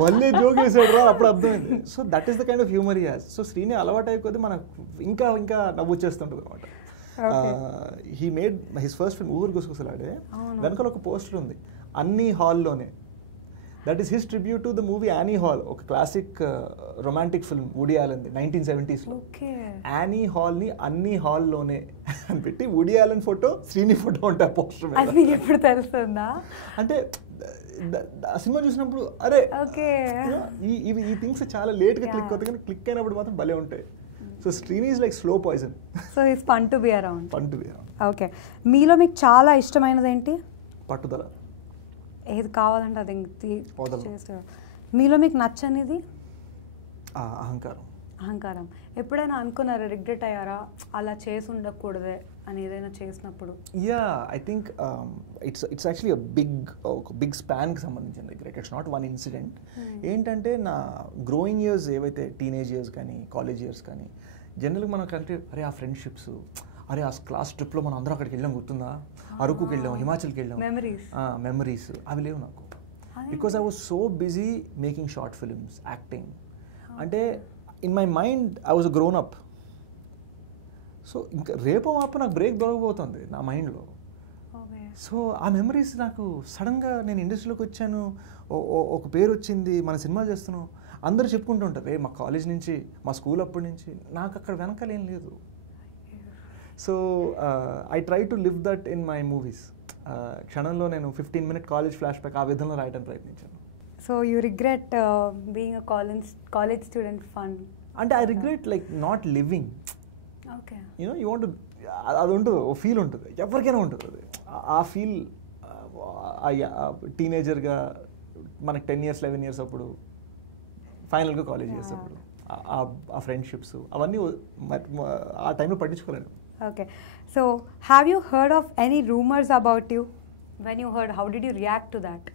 భలే జోక్ వేసాడు రా, అప్పుడు అర్థమైంది. So that is the kind of humour he has. So Srini అలవాటు అయిపోతే మనకు ఇంకా ఇంకా నవ్వు వచ్చేస్తుంటుంది అనమాట. He made his first film Ooru Gusagusalade. వెనకాల ఒక పోస్టర్ ఉంది, అన్ని హాల్లోనే. That is his tribute to the movie Annie Hall, ఒక క్లాసిక్ రొమాంటిక్ ఫిల్మ్ వుడీ ఆలన్ది 1970s. యానీ హాల్ని అన్ని హాల్లోనే అని పెట్టి Woody Allen photo, Srini photo ఉంటాయి పోస్టర్ మీద. ఎప్పుడు తెలుస్తుందా అంటే ఆ సినిమా చూసినప్పుడు అరే ఈ థింగ్స్ చాలా లేట్గా క్లిక్ అవుతాయి, కానీ క్లిక్ అయినప్పుడు మాత్రం భలే ఉంటాయి. So Srini is like slow poison. So it's fun to be around. Okay. మీలో మీకు చాలా ఇష్టమైనది ఏంటి? పట్టుదల. ఏది కావాలంటే అది చేస్తారు. మీలో మీకు నచ్చనిది? అహంకారం. అహంకారం. ఎప్పుడైనా అనుకున్నారా, రిగ్రెట్ అయ్యారా, అలా చేసి ఉండకూడదే అని ఏదైనా చేసినప్పుడు? I think it's actually big స్పాన్కి సంబంధించిన regret. It's not one incident. ఏంటంటే నా గ్రోయింగ్ ఇయర్స్ ఏవైతే టీనేజ్ ఇయర్స్ కానీ కాలేజ్ ఇయర్స్ కానీ జనరల్గా మనం కంటే అరే ఆ ఫ్రెండ్షిప్స్, అరే ఆ క్లాస్ ట్రిప్లో మనం అందరం అక్కడికి వెళ్ళాం గుర్తుందా, అరకుకి వెళ్ళాం, హిమాచల్కి వెళ్ళాం, మెమరీస్ అవి లేవు నాకు. Because I was so busy making short films, acting. అంటే in my mind I was grown up. So ఇంకా రేపో మాపో నాకు బ్రేక్ దొరకబోతుంది నా మైండ్లో. సో ఆ మెమరీస్ నాకు సడన్గా నేను ఇండస్ట్రీలోకి వచ్చాను, ఒక పేరు వచ్చింది, మన సినిమాలు చేస్తున్నాం, అందరూ చెప్పుకుంటూ ఉంటారు మా కాలేజ్ నుంచి, మా స్కూల్ అప్పటి నుంచి. నాకు అక్కడ వెనకాల ఏం లేదు. So I try to live that in my movies. క్షణంలో నేను 15-minute కాలేజ్ ఫ్లాష్ బ్యాక్ ఆ విధంలో రాయడానికి ప్రయత్నించాను. So you regret being a college student fun? అంటే I regret like not living. Okay, you know you want, అది ఉంటుంది, ఓ ఫీల్ ఉంటుంది, ఎవరికైనా ఉంటుంది అది. ఆ ఫీల్ టీనేజర్గా మనకు 10 years 11 years అప్పుడు ఫైనల్గా కాలేజ్ చేసేటప్పుడు ఆ ఫ్రెండ్షిప్స్ అవన్నీ ఆ టైంలో పట్టించుకోలేను. Okay, so have you heard of any rumours about you? When you heard, how did you react to that?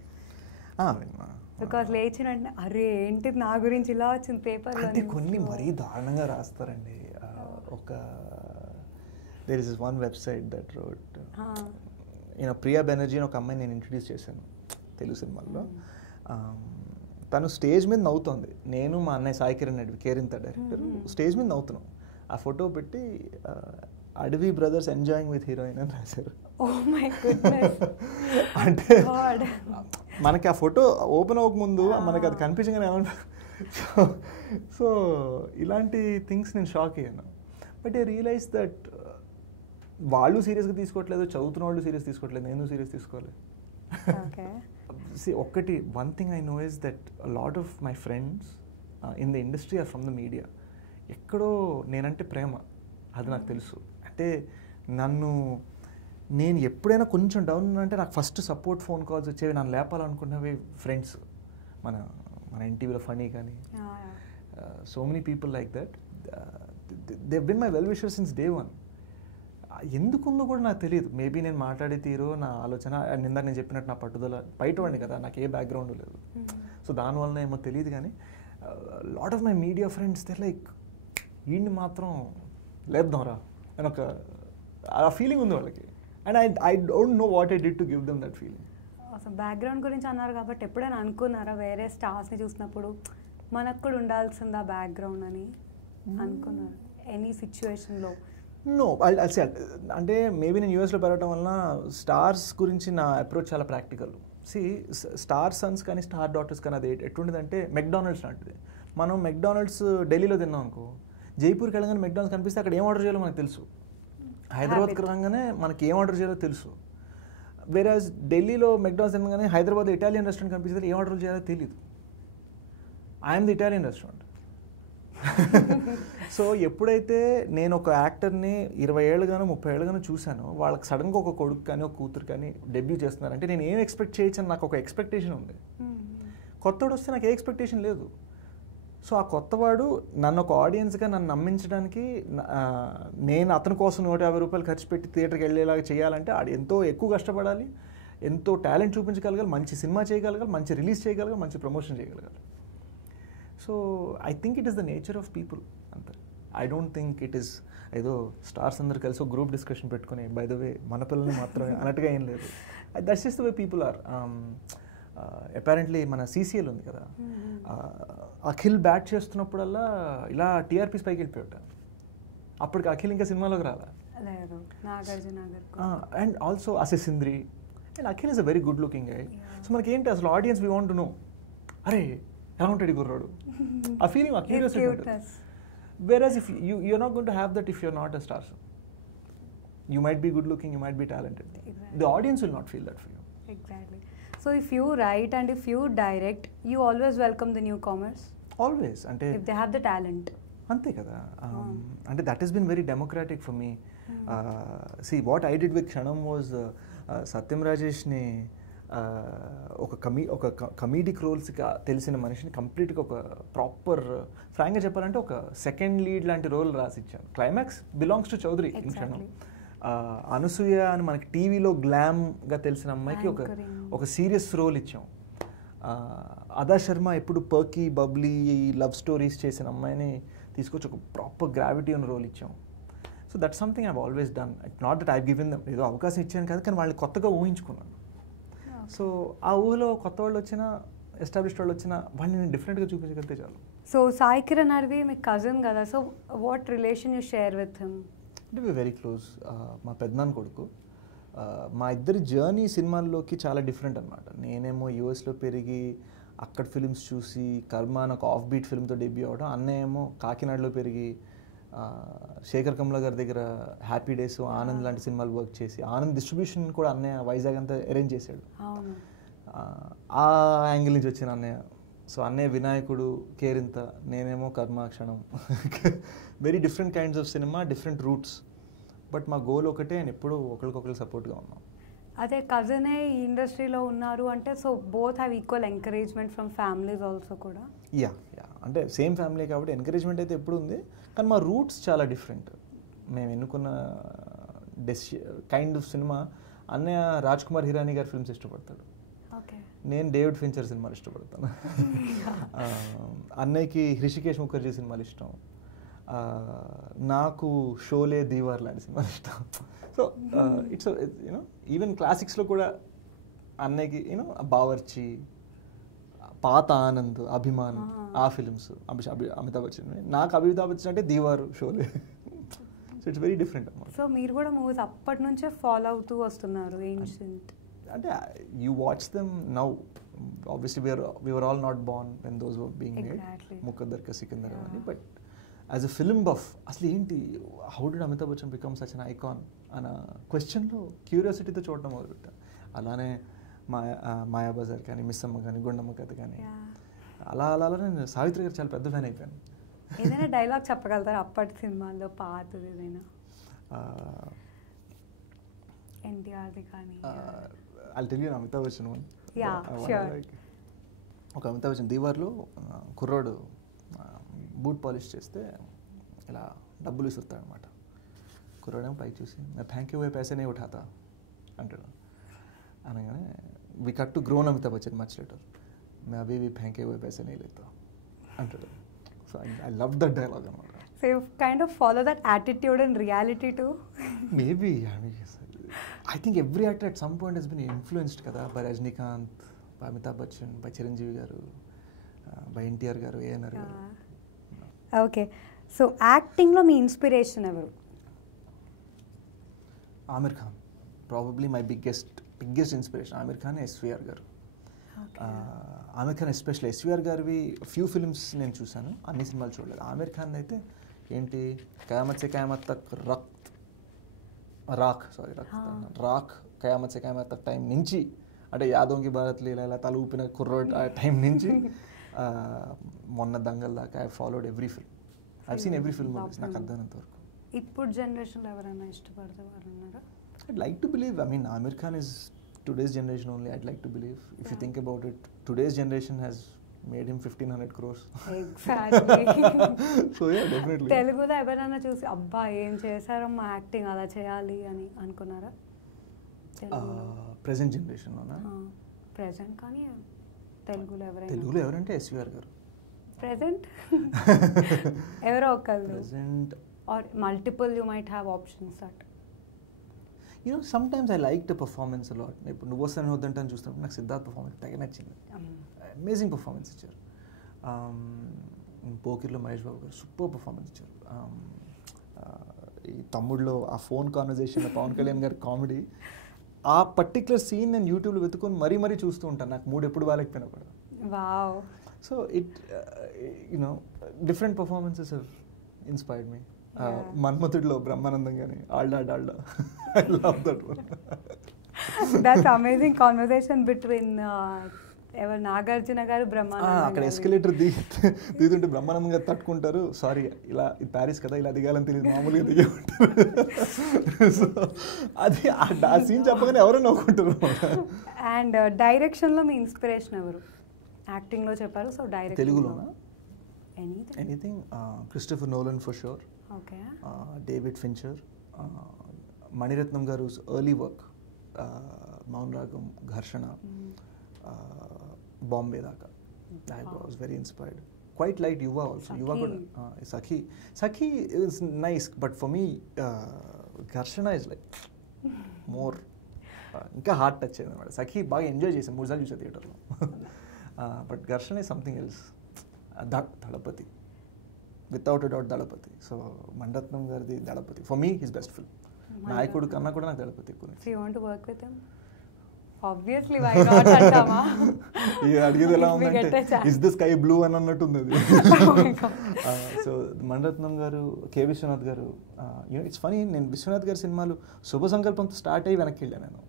Because లేచిన వెంటనే అరే ఏంటి నా గురించి ఇలా వచ్చింది పేపర్లో. అంటే కొన్ని మరీ దారుణంగా రాస్తారండి. ఒక there is one website that wrote, Priya Banerjee అని ఒక అమ్మాయి నేను ఇంట్రడ్యూస్ చేశాను తెలుగు సినిమాల్లో. తను స్టేజ్ మీద నవ్వుతోంది, నేను మా అన్నయ్య సాయి కిరణ్ రెడ్డి, కేరింత డైరెక్టర్, స్టేజ్ మీద నవ్వుతున్నాం. ఆ ఫోటో పెట్టి అడవి బ్రదర్స్ ఎంజాయింగ్ విత్ హీరోయిన్ అని రాశారు. అంటే మనకి ఆ ఫోటో ఓపెన్ అవ్వకముందు మనకి అది కనిపించగానే ఏమన్నా. సో ఇలాంటి థింగ్స్ నేను షాక్ అయ్యాను. బట్ ఐ రియలైజ్ దట్ వాళ్ళు సీరియస్గా తీసుకోవట్లేదు, చదువుతున్న వాళ్ళు సీరియస్ తీసుకోవట్లేదు, నేను సీరియస్ తీసుకోవాలి. ఒక్కటి one thing I know is that lot of my friends in the industry are from the media. ఎక్కడో నేనంటే ప్రేమ, అది నాకు తెలుసు. అంటే నేను ఎప్పుడైనా కొంచెం డౌన్ అంటే నాకు ఫస్ట్ సపోర్ట్ ఫోన్ కాల్స్ వచ్చేవి, నన్ను లేపాలనుకున్నవి ఫ్రెండ్స్. మన ఎన్టీవీలో ఫనీ కానీ, so many people like that. They been my well wisher since day one. ఎందుకుందో కూడా నాకు తెలియదు. మేబీ నేను మాట్లాడే తీరు, నా ఆలోచన, ఇందాక నేను చెప్పినట్టు నా పట్టుదల, బయటవాడిని కదా, నాకు ఏ బ్యాక్గ్రౌండ్ లేదు. సో దానివల్ల ఏమో తెలియదు కానీ lot of my media friends they like వీడిని మాత్రం లేద్దాంరా అని ఒక ఆ ఫీలింగ్ ఉంది వాళ్ళకి. And I don't know what I did to give them that feeling. అసలు బ్యాక్గ్రౌండ్ గురించి అన్నారు కాబట్టి ఎప్పుడైనా అనుకున్నారా వేరే స్టార్స్ని చూసినప్పుడు మనకు కూడా ఉండాల్సింది ఆ బ్యాక్గ్రౌండ్ అని అనుకున్నారు ఎనీ సిచ్యువేషన్లో? నో, అంటే మేబీ నేను యూఎస్లో పెరగడం వలన స్టార్స్ గురించి నా అప్రోచ్ చాలా ప్రాక్టికల్. స్టార్ సన్స్ కానీ స్టార్ డాటర్స్ కానీ అది ఎటువంటిదంటే మెక్డానల్డ్స్ లాంటిది. మనం మెక్డానల్డ్స్ ఢిల్లీలో తిన్నాం అనుకో, జైపూర్కి వెళ్ళగానే మెక్డానల్డ్స్ కనిపిస్తే అక్కడ ఏం ఆర్డర్ చేయాలో మనకు తెలుసు, హైదరాబాద్కి రాగానే మనకి ఏం ఆర్డర్ చేయాలో తెలుసు. వేరే ఢిల్లీలో మెక్డానల్డ్స్ తినగానే హైదరాబాద్ ఇటాలియన్ రెస్టారెంట్ కనిపిస్తే ఏం ఆర్డర్ చేయాలో తెలియదు. I'm the Italian restaurant. So ఎప్పుడైతే నేను ఒక యాక్టర్ని 20 ఏళ్ళుగానో 30 ఏళ్ళుగానో చూశానో, వాళ్ళకి సడన్గా ఒక కొడుకు కానీ ఒక కూతురు కానీ డెబ్యూ చేస్తున్నారంటే నేను ఏం ఎక్స్పెక్ట్ చేయొచ్చు అని నాకు ఒక ఎక్స్పెక్టేషన్ ఉంది. కొత్తవాడు వస్తే నాకు ఏ ఎక్స్పెక్టేషన్ లేదు. సో ఆ కొత్తవాడు నన్ను ఒక ఆడియన్స్గా నన్ను నమ్మించడానికి నేను అతని కోసం 150 రూపాయలు ఖర్చు పెట్టి థియేటర్కి వెళ్ళేలాగా చేయాలంటే ఆడు ఎంతో ఎక్కువ కష్టపడాలి, ఎంతో టాలెంట్ చూపించగలగాలి, మంచి సినిమా చేయగలగాలి, మంచి రిలీజ్ చేయగలగాలి, మంచి ప్రమోషన్ చేయగలగాలి. So I think it is the nature of people అంతే. I don't think it is ఏదో స్టార్స్ అందరు కలిసి ఒక గ్రూప్ డిస్కషన్ పెట్టుకుని బై ద వే మన పిల్లల్ని మాత్రమే అన్నట్టుగా ఏం లేదు. That's just the way people are. Apparently మన సీసీఎల్ ఉంది కదా, అఖిల్ బ్యాట్ చేస్తున్నప్పుడల్లా ఇలా టీఆర్పీస్ పైకి వెళ్ళిపోయాట. అప్పటికి అఖిల్ ఇంకా సినిమాలోకి రాలా. అండ్ ఆల్సో అసెసింద్రి and Akhil is a very good looking guy. So మనకి ఏంటి అసలు audience we want to know, అరే ఎలా ఉంటాడు గుర్రాడు, ఆ ఫీలింగ్, ఆ క్యూరియాసిటీ ఉంటుంది. Whereas if you're not going to have that if you're not a star. You might be good looking, you might be talented. Exactly. The audience will not feel that for you. Exactly. So if you write and if you direct, you always welcome the newcomers? Always. Ante if they have the talent. Ante kada. Ante that has been very democratic for me. See, what I did with Kshanam was Satyam Rajesh ni ఒక కమీడిక్ రోల్స్గా తెలిసిన మనిషిని కంప్లీట్గా ఒక ప్రాపర్ ఫ్రాంక్గా చెప్పాలంటే ఒక సెకండ్ లీడ్ లాంటి రోల్ రాసిచ్చాను. Climax belongs to Chowdary in Kshanam. Anasuya అని మనకి టీవీలో గ్లామ్గా తెలిసిన అమ్మాయికి ఒక సీరియస్ రోల్ ఇచ్చాం. అదా శర్మ ఎప్పుడు పర్కీ బబ్లీ లవ్ స్టోరీస్ చేసిన అమ్మాయిని తీసుకొచ్చి ఒక ప్రాపర్ గ్రావిటీ ఉన్న రోల్ ఇచ్చాం. So that something I always done. It not that I given dum, ఏదో అవకాశం ఇచ్చాను కాదు, కానీ వాళ్ళని కొత్తగా ఊహించుకున్నాను. సో ఆ ఊహలో కొత్త వాళ్ళు వచ్చినా ఎస్టాబ్లిష్డ్ వాళ్ళు వచ్చినా వాళ్ళని నేను డిఫరెంట్గా చూపించగలిగితే చాలు. సో సాయి కిరణ్ అర్వి మీ కజిన్ కదా, so what relation you share with him? అంటే వి వెరీ క్లోజ్. మా పెద్దనాన్న కొడుకు. మా ఇద్దరి జర్నీ సినిమాల్లోకి చాలా డిఫరెంట్ అనమాట. నేనేమో యూఎస్లో పెరిగి అక్కడ ఫిలిమ్స్ చూసి కర్మ నాకు ఆఫ్ బీట్ ఫిల్మ్తో డెబ్యూ అవడం, అన్నయ్య ఏమో కాకినాడలో పెరిగి శేఖర్ కమల గారి దగ్గర హ్యాపీ డేస్, ఆనంద్ లాంటి సినిమాలు వర్క్ చేసి ఆనంద్ డిస్ట్రిబ్యూషన్ కూడా అన్నయ్య వైజాగ్ అంతా అరేంజ్ చేశాడు. ఆ యాంగిల్ నుంచి వచ్చిన అన్నయ్య. సో అన్నయ్య వినాయకుడు, కేరింత, నేనేమో కర్మాక్షణం. Very different kinds of cinema, different routes. But మా గోల్ ఒకటే, నేను ఎప్పుడు ఒకరికొకరు సపోర్ట్గా ఉన్నాం. అదే కజినే ఈ ఇండస్ట్రీలో ఉన్నారు అంటే so both have equal encouragement from families also కూడా. యా అంటే సేమ్ ఫ్యామిలీ కాబట్టి ఎంకరేజ్మెంట్ అయితే ఎప్పుడు ఉంది, కానీ మా రూట్స్ చాలా డిఫరెంట్. మేము ఎన్నుకున్న కైండ్ ఆఫ్ సినిమా, అన్నయ్య రాజ్ కుమార్ హిరానీ గారి ఫిల్మ్స్ ఇష్టపడతాడు, నేను డేవిడ్ ఫించర్ సినిమాలు ఇష్టపడతాను. అన్నయ్యకి హృషికేష్ ముఖర్జీ సినిమాలు ఇష్టం, నాకు షోలే దీవార్ లాంటి సినిమాలు ఇష్టం. సో ఇట్స్ యూనో ఈవెన్ క్లాసిక్స్లో కూడా అన్నయ్యకి యూనో బావర్చి, పాత ఆనంద్, అభిమాన్, ఆ ఫిలిమ్స్ అమితాబ్ బచ్చన్. నాకు అమితాబ్ బచ్చన్ అంటే Deewar, Sholay. So it's very different అన్నమాట. సో మీరు కూడా మూవీస్ అప్పటి నుంచే ఫాలో అవుతూ వస్తున్నారు ఏన్షియంట్. అంటే you watch them now. Obviously we were all not born when those were being made. Muqaddar కా సికందర్ అని. But as a film buff అసలు ఏంటి, how did Amitabh Bachchan become such an icon అన్న క్వశ్చన్లో క్యూరియాసిటీతో చూడటం మొదలుపెట్టా. అలానే మాయాబజార్ కానీ, మిస్సమ్మ కానీ, గుండమ్మ కథ కానీ, అలా నేను సావిత్రి గారు చాలా పెద్ద ఫ్యాన్ అయిపోయాను. ఏదైనా డైలాగ్ చెప్పగలుగుతారు అప్పటి సినిమాల్లో పాతది ఏదైనా? ఎన్టీఆర్ది కానీ. I'll tell you an Amitabh Bachchan one. ఒక అమితాబ్ బచ్చన్ దీవార్లో కుర్రోడు బూట్ పాలిష్ చేస్తే ఇలా డబ్బులు ఇస్తాడు అనమాట. కుర్రోడేమో పైకి చూసి నా థ్యాంక్ యూ పైసనే ఉఠాతా అంటాడు. అనగానే we cut to grown Amitabh Bachchan much later, మే అభి భీ థ్యాంక్ యూ పైసే నీ లేతా అంటాడు. So I love that dialogue అనమాట. So you kind of follow that attitude in reality too? Maybe. I think every actor at some point has been influenced kada by Rajnikant, by Amitabh Bachchan, by Chiranjeevi garu, by NTR garu, ANR garu. Okay. So acting lo mee inspiration evaru? Amir Khan. Probably my biggest inspiration. Amir Khan, SVR garu. Amir Khan especially. SVR గారివి ఫ్యూ ఫిల్మ్స్ నేను చూసాను, అన్ని సినిమాలు చూడలేదు. ఆమిర్ ఖాన్ అయితే ఏంటి, కయామత్ సే కయామత్ తక్ రాక్ కయామత్ సే కయామత్ తక్ టైం నుంచి, అంటే యాదోంకి భారత్ లీలా ఇలా తల ఊపిన కుర్రోడ్ ఆ టైం నుంచి మొన్న దంగల్ దాకా I followed every film. I seen every film నాకు అర్థమైనంత వరకు. ఇప్పుడు జనరేషన్లో ఎవరైనా ఇష్టపడితే వాళ్ళు ఉన్నారా? I'd like to believe. I mean, Amir Khan is today's generation only. I'd like to believe. If you think about it, today's generation has made him 1,500 crores. Exactly. So yeah, definitely. తెలుగులో ఎవరైనా చూసి అబ్బా ఏం చేశారమ్మా యాక్టింగ్ అలా చేయాలి అని అనుకున్నారా? ప్రెసెంట్ జనరేషన్లోనా? ప్రెసెంట్ కానీ తెలుగులో ఎవరంటే ఎస్వీఆర్ గారు. ప్రెసెంట్ ఎవరో ఒకళ్ళు. Present are multiple you might have options that. You know, sometimes I like the performance a lot. ఇప్పుడు నువ్వు వస్తాను వద్దంటే చూస్తున్నప్పుడు నాకు సిద్ధార్థ్ పర్ఫార్మెన్స్ తెగ నచ్చింది. అమేజింగ్ పర్ఫార్మెన్స్ ఇచ్చారు. పోకిర్లో మహేష్ బాబు గారు సూపర్ పర్ఫార్మెన్స్ ఇచ్చారు. ఈ తమ్ముడిలో ఆ ఫోన్ కాన్వర్జేషన్, పవన్ కళ్యాణ్ గారి కామెడీ, ఆ పర్టికులర్ సీన్ నేను యూట్యూబ్లో వెతుకొని మరీ చూస్తూ ఉంటాను, నాకు మూడు ఎప్పుడు బాగాలేకపోయినా కూడా. Wow. So it you know different performances have inspired me. మన్మథుడిలో బ్రహ్మానందం కానీ Dalda I love that one. That's amazing conversation between ఎవరు నాగార్జున గారు అక్కడ ఎస్కలేటర్ దిగుతుంటే బ్రహ్మానందం గారు తట్టుకుంటారు, సారీ ఇలా ఇది ప్యారిస్ కదా ఇలా దిగాలని తెలియదు మామూలుగా దిగే ఉంటారు. సో అది ఆ సీన్ చెప్పగానే ఎవరో నవ్వుకుంటారు. అండ్ డైరెక్షన్లో మీ ఇన్స్పిరేషన్ ఎవరు? యాక్టింగ్లో చెప్పారు, సో డైరెక్ట్ తెలుగులోనా? Anything Christopher Nolan for sure, okay, David Fincher, Maniratnam గారు early work, Mouna Ragam, Gharshana, Bombay దాకా I was very inspired. Quite light Yuva also, Yuva కూడా Sakhi is nice, but for me Gharshana is like more ఇంకా హార్ట్ టచ్ అయింది అనమాట. సఖీ బాగా ఎంజాయ్ చేసాను, 3 సార్లు చూసాను థియేటర్లో. But Gharshana is something else. Dalapathi, without a doubt Dalapathi. So Maniratnam గారిది Dalapathi for me his best film. Nayakudu కన్నా కూడా నాకు దళపతి ఎక్కువ. So you want to work with him? Obviously, why not అంటామా? ఇది అడిగేది ఎలా ఉందంటే ఇస్ ద స్కై బ్లూ అని అన్నట్టు ఉంది అది. సో మణిరత్నం గారు, కే విశ్వనాథ్ గారు, ఇట్స్ ఫనీ, నేను విశ్వనాథ్ గారి సినిమాలు శుభ సంకల్పంతో స్టార్ట్ అయ్యి వెనక్కి వెళ్ళాను నేను.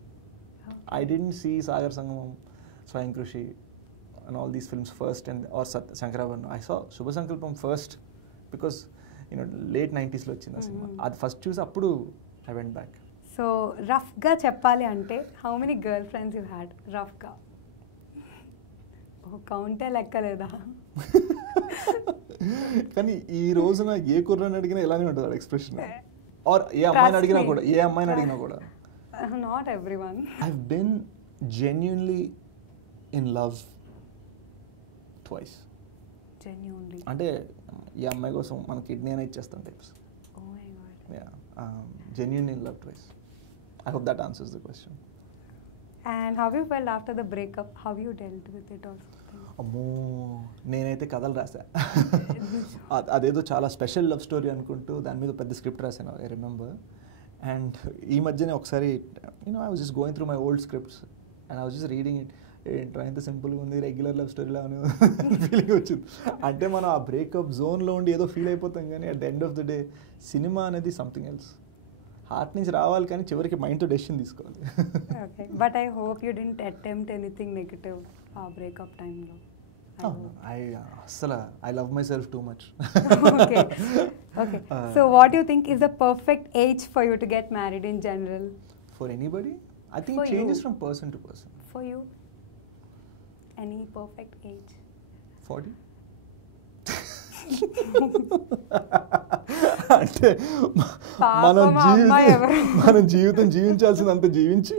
ఐ డెంట్ సీ సాగర్ సంగమం, స్వయం కృషి and all these films first, and or Shankarabaran. I saw Shubha Sankalpam first because late 90s లో వచ్చింది ఆ సినిమా. అది ఫస్ట్ చూసి అప్పుడు I went back. సో రఫ్గా చెప్పాలి అంటే how many girl friends you had? రఫ్గా కౌంటే లెక్కలేదా? కానీ ఈ రోజున ఏ కుర్రాన్ని అడిగినా ఇలానే ఉంటుంది ఎక్స్ప్రెషన్, ఆర్ ఏ అమ్మాయిని అడిగినా కూడా. Not everyone. I've been genuinely in love twice. Genuinely. అంటే ఈ అమ్మాయి కోసం మన కిడ్నీ అయినా ఇచ్చేస్తాం types. Oh my god. Yeah. Genuinely in love twice. I hope that answers the question. And how you felt after the breakup? How you dealt with it or something? అమ్మో, నేనైతే కథలు రాసా. అదేదో చాలా స్పెషల్ లవ్ స్టోరీ అనుకుంటూ దాని మీద పెద్ద స్క్రిప్ట్ రాశాను, ఐ రిమెంబర్. అండ్ ఈ మధ్యనే ఒకసారి I was just going through my old scripts and I was just reading it. ఏంట్రా ఇంత సింపుల్గా ఉంది, రెగ్యులర్ లవ్ స్టోరీలా అని ఫీలింగ్ వచ్చింది. అంటే మనం ఆ బ్రేకప్ జోన్లో ఉండి ఏదో ఫీల్ అయిపోతాం, కానీ at the end of the day cinema అనేది సంథింగ్ ఎల్స్. హార్ట్ నుంచి రావాలి కానీ చివరికి మైండ్తో డెసిషన్ తీసుకోవాలి. Okay, but I hope you didn't attempt anything negative ఆ బ్రేకప్ టైంలో. అసలు I love my self too much. Okay, so what you think is the perfect age for you to get married in general? For anybody I think changes from person to person. For you any perfect age? 40. అంటే మనం జీవితం జీవించాల్సిందంత జీవించి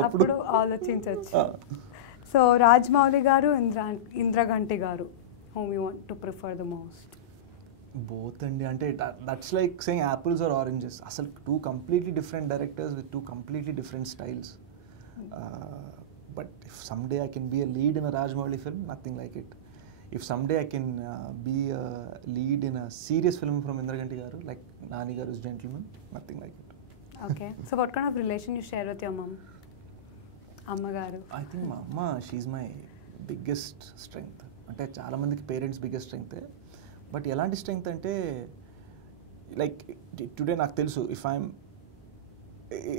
అప్పుడు ఆలోచించవచ్చు. సో రాజమౌళి గారు, ఇంద్రగంటి గారు, whom you want to prefer the most? Both అండి. అంటే that's like saying apples or oranges. అసలు 2 completely different directors with 2 completely different styles. But if someday I can be a lead in a Rajamouli film, nothing like it. If someday I can be a lead in a serious film from Indraganti garu, like Nani garu's Gentleman, nothing like it. Okay. So what kind of relation you share with your mom? Amma garu. I think my amma, she's my biggest strength. Ante chaala mandiki parents biggest strength. But elanti strength ante like today నాకు తెలుసు, if I'm,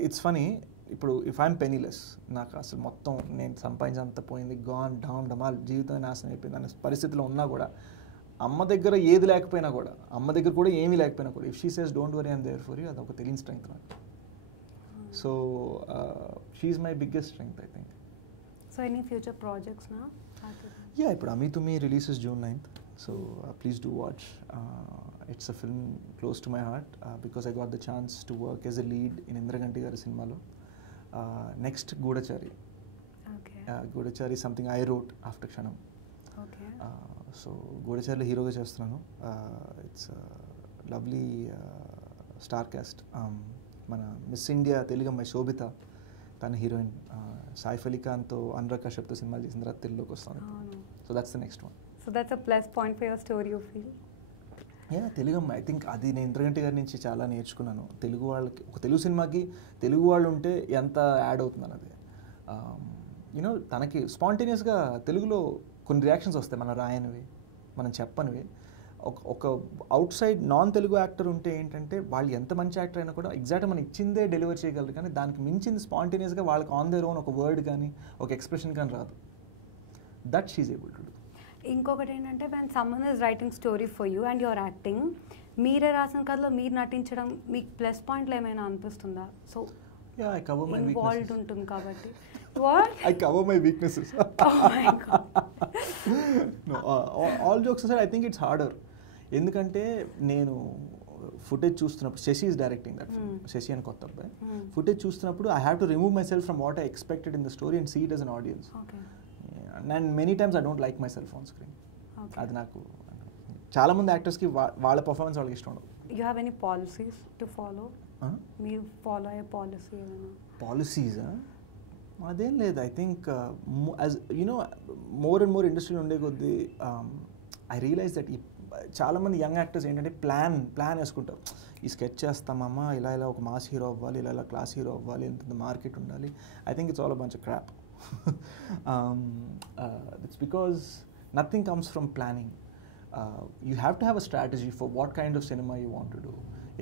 it's funny, ఇప్పుడు ఇఫ్ ఐఎమ్ పెనీలెస్, నాకు అసలు మొత్తం నేను సంపాదించినంత పోయింది, గాన్ డౌన్ డమాల్, జీవితం నాశనం అయిపోయింది అనే పరిస్థితిలో ఉన్నా కూడా, అమ్మ దగ్గర ఏది లేకపోయినా కూడా, అమ్మ దగ్గర కూడా ఏమీ లేకపోయినా కూడా, if she says don't worry I'm there for you, అదొక తెలియని స్ట్రెంగ్త్ నాకు. So she is my biggest strength I think. So any future projects నా? యా, ఇప్పుడు Ami Tumi releases June 9th. So please do watch. It's a film close to my heart because I got the chance to work as a lead in Indraganti garu cinema. Next Gudachari. Okay. Gudachari is something I wrote after Kshanam. Okay. So Gudachari hero ga chestunnanu. It's a lovely star cast. Mana Miss India Telugu ammayi Shobita tana heroine. Saif Ali Khan to Anurag Kashyap to cinema chesin tarvata Teluguloki vastanu. So that's the next one. So that's a plus point for your story, you feel? Yeah, Telugu అమ్మాయి. ఐ థింక్ అది నేను ఇంద్రగంటి గారి నుంచి చాలా నేర్చుకున్నాను. తెలుగు వాళ్ళకి, ఒక తెలుగు సినిమాకి తెలుగు వాళ్ళు ఉంటే ఎంత యాడ్ అవుతుంది అన్నది. తనకి స్పాంటేనియస్గా తెలుగులో కొన్ని రియాక్షన్స్ వస్తాయి, మనం రాయనివి, మనం చెప్పనివి. ఒక out side non Telugu actor ఉంటే ఏంటంటే, వాళ్ళు ఎంత మంచి యాక్టర్ అయినా కూడా ఎగ్జాక్ట్గా మనం ఇచ్చిందే డెలివర్ చేయగలరు, కానీ దానికి మించింది స్పాంటేనియస్గా వాళ్ళకి ఆన్ దేర్ ఓన్ ఒక వర్డ్ కానీ ఒక ఎక్స్ప్రెషన్ కానీ రాదు. That she's able to do. ఇంకొకటి ఏంటంటే when someone is writing story for you and your acting, మీరే రాసిన కథలో మీరు నటించడం మీకు ప్లస్ పాయింట్లు ఏమైనా అనిపిస్తుందా? So I cover my involved weaknesses. ఉంటుంది కాబట్టి. What? I cover my weaknesses. Oh my God. No, all jokes aside, I think it's harder. ఎందుకంటే నేను ఫుటేజ్ చూస్తున్నప్పుడు, Sashi is directing that film, Sashi అని కొత్త అబ్బాయి. ఫుటేజ్ చూస్తున్నప్పుడు I have to remove myself from what I expected in the story and see it as an audience. Okay. And many times I don't like myself on screen. Okay. అది నాకు చాలా మంది యాక్టర్స్కి వాళ్ళ పర్ఫార్మెన్స్ వాళ్ళకి ఇష్టం ఉండదు. You have any policies to follow? మీరు ఫాలో అయ్యే పాలసీ ఏమైనా? పాలసీసా? అదేం లేదు. I think as you know more and more ఇండస్ట్రీలో ఉండే కొద్దీ ఐ రియలైజ్ దట్ చాలామంది యంగ్ యాక్టర్స్ ఏంటంటే ప్లాన్ వేసుకుంటారు. ఈ స్కెచ్ చేస్తామమ్మా, ఇలా ఒక మాస్ హీరో అవ్వాలి, ఇలా క్లాస్ హీరో అవ్వాలి, ఎంత మార్కెట్ ఉండాలి. I think it's all a bunch of crop. It's because nothing comes from planning. You have to have a strategy for what kind of cinema you want to do.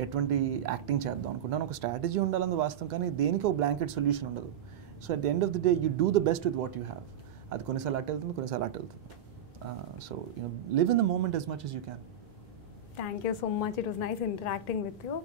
ఎటువంటి యాక్టింగ్ చేద్దాం అనుకుంటాను, ఒక స్ట్రాటజీ ఉండాలని వాస్తవం, కానీ దేనికి ఒక బ్లాంకెట్ సొల్యూషన్ ఉండదు. So at the end of the day you do the best with what you have. అది కొన్నిసార్లు అటు వెళ్తుంది, కొన్నిసార్లు అటు వెళ్తుంది. So live in the moment as much as you can. Thank you so much. It was nice interacting with you.